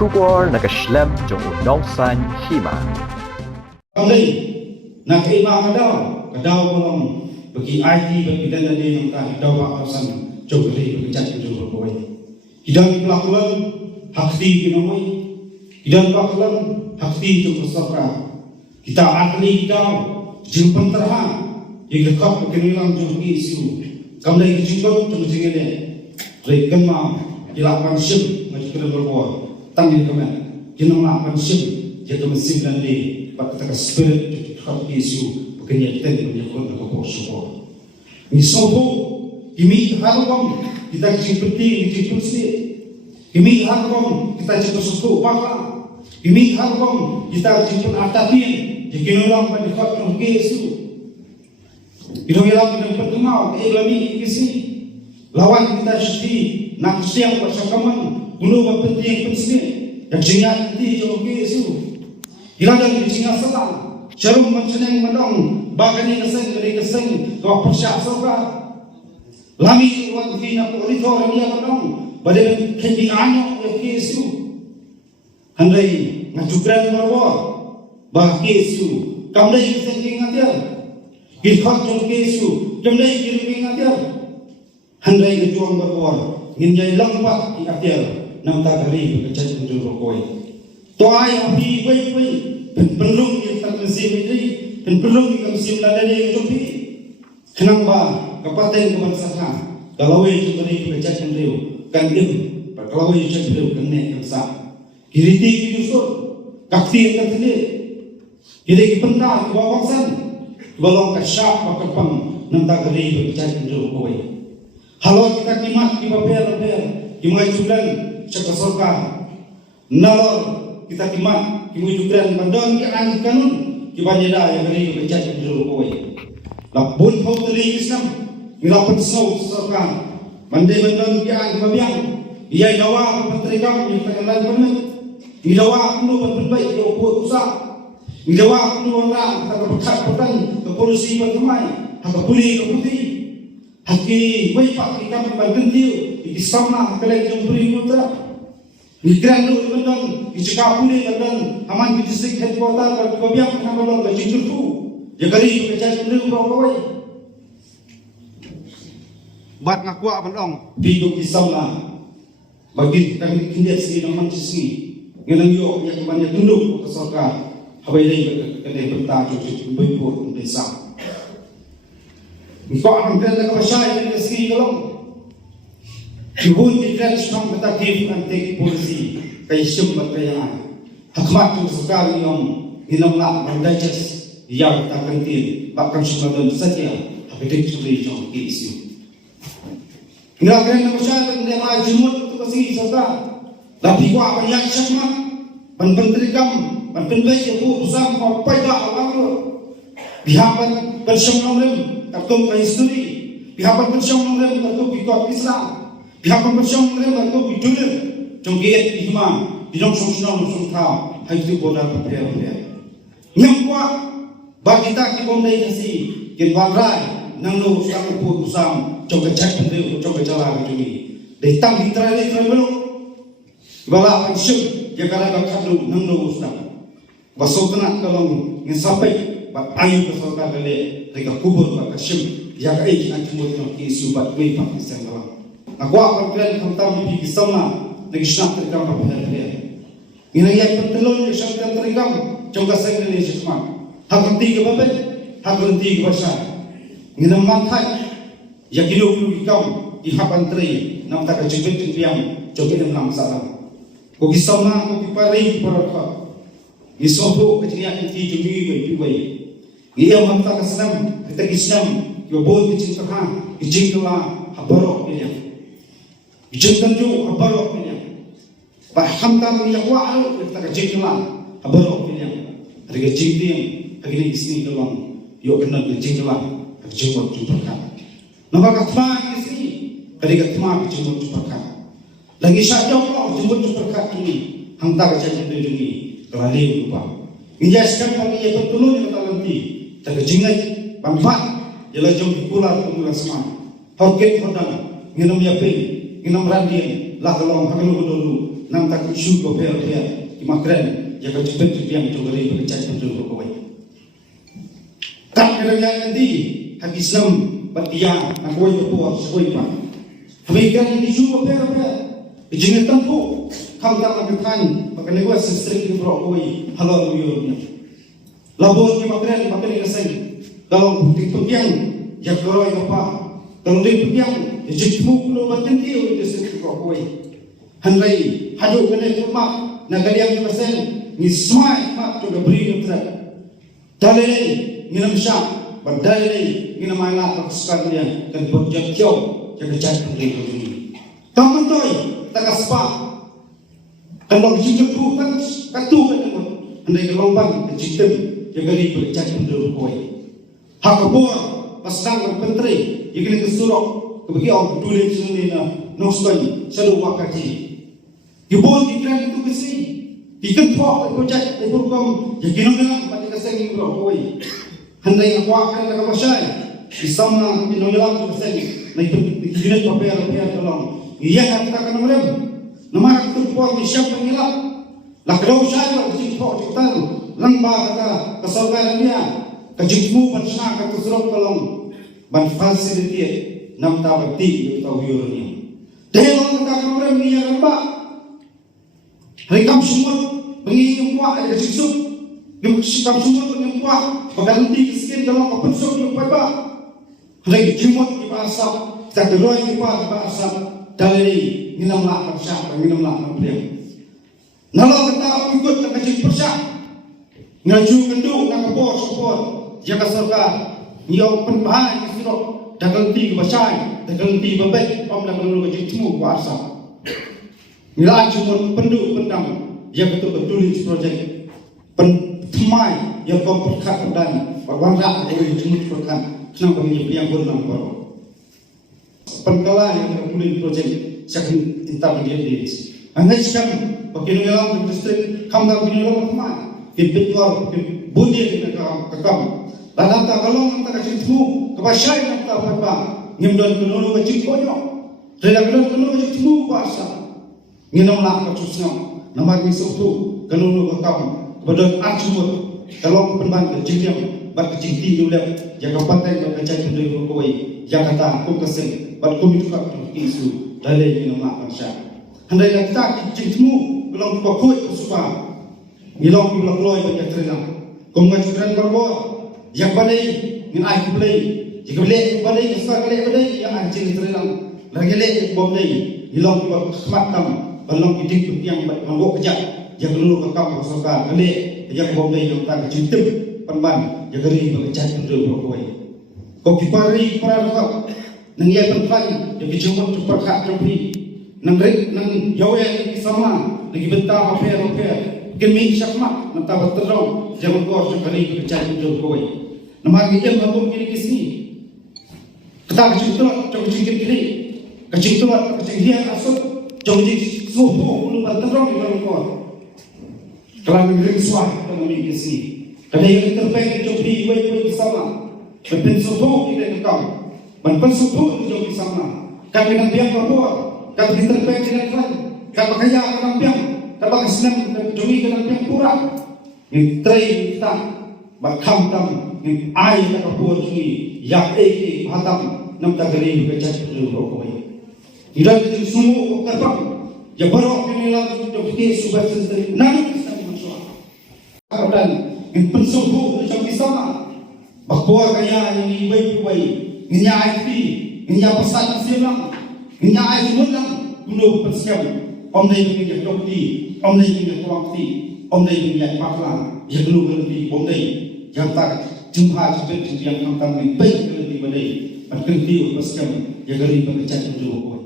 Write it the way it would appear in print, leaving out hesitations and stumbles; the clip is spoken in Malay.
bersyukur nak Islam jong unongsan hima. Kali nak imam kadau belum bagi IT bagi dana dia yang tak dawa kawasan jauh dari berkecat jauh berkoi. Hidang pelakuan hakti kinoi, hidang pelakuan hakti jauh berserka. Kita ahli hidang jumpan terhang yang dekat berkenilang jauh isu. Kami dijumpa jauh jengele. Rekan ma ilapan sim macam kena berbuat. Tangan kami jenama sim jadi mesin dan di pada spirit dekat isu. Kenya kita menyokong kepada support. Misalnya, kami harapkan kita seperti itu sendiri. Kami harapkan kita seperti bahwa kami harapkan kita seperti atatin jika orang berdekat dengan Yesus. Kita orang yang pertama, elami kisi lawan kita seperti nak siang bersakaman guna berpenting penting yang jengat nanti dengan Yesus. Kita dan jengat salam. Jarum menceneng menong bagani keseng dari keseng kau persiap soka lami wan vina polito dia menong badai kendi anyo ya Yesu handai ngajukran marwa bah Yesu kamdai keseng ngajar gilhot jong Yesu kamdai giling ngajar handai ngejuang marwa nginjai lampat di akhir nam tak hari berkecat untuk rokoi toai api wei penlung yang tak mesin ini dan penlung yang mesin lada yang jopi kenapa kapaten kebangsaan kalau itu beri berkat sendiri kan dia kalau itu sendiri kena kamsa kiriti kirusur kakti yang tertili kiri pentas kebangsaan balong kasap pakapang nanti beri berkat sendiri koi halo kita kimat kibaper kimajulan cakasorka nalor kita kimat kimujukan bandang ki an kanun ki banjada yang beri berkat dulu koi lapun hau teri Islam milapun sau serkan mandai bandang ki an babiang ia dawa pentrikam yang terkenal benar di dawa kuno berbaik yo buat usaha di dawa kuno orang tak berkat petang ke polisi bertemai hak puli ke putih haki wei pak kita berganti di sama kelai yang beri mutra migran lu bandang dicekap pulih dan aman di distrik headquarter dan kebiang kena belum gaji tu ya kali kerja beliau berapa bat ngakua bandang hidup di sana bagi kami kinjat sini nama sini ngelang yo yang banyak tunduk ke sorga habai dai kedai benta cuci bebur desa ngkau akan kena ke masyarakat di sini kalau Kibun tidak sedang bertakif anti polisi kaya sumber kaya hakmat tu sekali yang inamlah mendajas yang tak kentil bahkan sudah saja tapi dia curi jauh isu. Inilah kerana masyarakat yang majmud itu kasih serta tapi gua banyak syakmat penpentrikam penpenbaik yang berusaha mempai dah awal bihapan pensyamlam tertum ke histori bihapan pensyamlam tertum ikut Islam pihak pembersama mereka itu bidulir jonggiat ihma bidong sungsnong sungtau hai itu bola berpria yang kuat bagi kita kibomdai nasi kinwalrai nang lu sang pu usam jong kecak pendeu jong kecala juni datang literal belum bala pensyum ya kala bakadlu nang lu usam basokna kalong ngisapai bat ayu kesoka gale reka kubur bakasyum ya kai nak cumut no kisu bat wei pak isang aku akan kalian kentang di kisahnya lagi senang terikam berpihak dia. Ini yang pertelun yang senang terikam jangka saya ini semua. Hak henti ke bapak, hak henti ke besar. Ini mantai yang hidup kau di hapan teri nam tak kejepit tiang joget enam salam. Kau kisahnya kau kipari perkara. Isopo kejadian ini jadi bayi. Ia mantai kesenam kita kisam kau boleh dicintakan dicintalah habarok ini. Jangan ju abarok punya. Bahamtam yang wa'al kita kejengkelan abarok punya. Harga jengtiang agni isni dalam yo kena kejengkelan kejengkot jumpakan. Nama katma isni harga katma kejengkot jumpakan. Lagi saja Allah jemput jumpakan ini hantar saja ini kelali lupa. Injaskan kami yang bertulung yang kata nanti tak kejengat bangpat ialah jom pular kemulan semua. Horket hodang nginum yapin inam randian lah kalau hagalu dulu nam tak isu ko phe ki makren ya ka cepet diam to gari bercak betul ko wai kat kerja nanti habis nam batia nak wai ko soi pa Mereka isu ko phe jingat tempo kam tak akan pakai negara sestrik di Brokoi halal yo labor ki makren kasai dalam tiang ya koroi apa kalau tiang ya jitmu kulo batin dia di sestrik Brokoi Handai hadu kena kurma nagaliang persen ni smai mak tu beri nutra dalai ni namsha badalai ni namala pakistan dia kan bojak jauh jaga jaga ni kamu toy tagaspa kan log jikut kan katu kan handai gelombang jitem jaga ri bojak mundur koi hakapur pasang menteri yang kesurok kebagi orang tulis ni na nostoi selalu wakati Gibon dikran itu kesi, diken thok project itu program yang ginong pada keseng ini beroi. Handai aku akan nak masai, isama ginong itu keseng, naik dikinet papel tolong. Ia kita akan merem, nama kita buat siap pengilap. Lakau saya kecil thok citan, lamba kata kesorban dia, kejitmu bersama kata serok tolong, ban fasiliti nam tabati kita wiurnya. Delon kita akan merem dia lamba. Rekam semua pengingat kuat ada sisuk, rekam semua pengingat kuat berganti keskin dalam kapensuk yang baik. Rekam jemut di bahasa, kita terus di bahasa dari minam lah persia, minam lah beliau. Nalar kita ikut nak kaji persia, ngaju kenduk nak kapor, jaga serkan, niau penbahan kesirok, dah ganti kebacaan, dah ganti berbeg, om dah perlu kaji semua bahasa. Nilai cuma penduk pendam yang betul-betul ini projek pentemai yang kompleks dan berwarna oleh jumlah perkan kenapa ini yang bernama baru pengkalan yang terpulih projek sekian intang dia di anda sekarang bagi dalam distrik kamar punya dalam tempat kita keluar budi kita kekam dalam tak kalau kita kasih temu kepasyai kita apa ngimdan kuno kecil koyo rela kuno kecil temu bahasa Nginong lah kecusnya, nama misuk tu kalau kakam kepada acumur kalau penban kecilnya berkecil tinggi ulap jaga pantai jaga cacing dari berkoi jaga kum kesen berkomit kat isu dari nginong lah manusia. Handai kita kecil temu kalau berkoi kesuka nginong kita keluar banyak terang. Kum ngajuran berbor yang badai ngin air belai jika belai badai sesuatu belai yang anjing terang lagi leh bomdai nginong kita khmatam Balong idik yang mabuk kejap yang dulu kakam kesokan kali yang bomdai yang tak cinta penban yang geri berkecah kendul berkoi kau kipari perangkap nang ia penfai yang dijemput cepat cepat nang rek nang yawe sama lagi bentar affair kemi syakmat nang tabat terong jangan kau sekali berkecah kendul berkoi nama dia mampu kini kesini kita kecil kini kecil dia asal Jadi semua belum berterang di dalam kau. Kalau negeri suai dalam ini sih. Kalau yang terbaik jadi baik sama. Berpen semua kita kau. Berpen semua jadi sama. Kami nak biar kau. Kami terbaik di dalam. Kami kaya kami biar. Kami kesenam jadi kami biar pura. Yang terakhir kita berkam tam. Yang air kau buat ini. Yang hatam nam tagari bercak dulu kau. Tidak semua kerap yang baru kini lalu dokter subah sendiri nanti kita bersuara. Dan yang pensubuh macam sama bahawa kaya yang baik-baik, nanya IT, nanya pasal silang, nanya IT mulang, dulu persiap. Om dah ingin dokter, om dah ingin waktu, om dah ingin paklan, yang dulu berhenti, om dah yang tak jumpa seperti yang kami baik berhenti badai, berhenti persiap, yang geri berkecah dulu.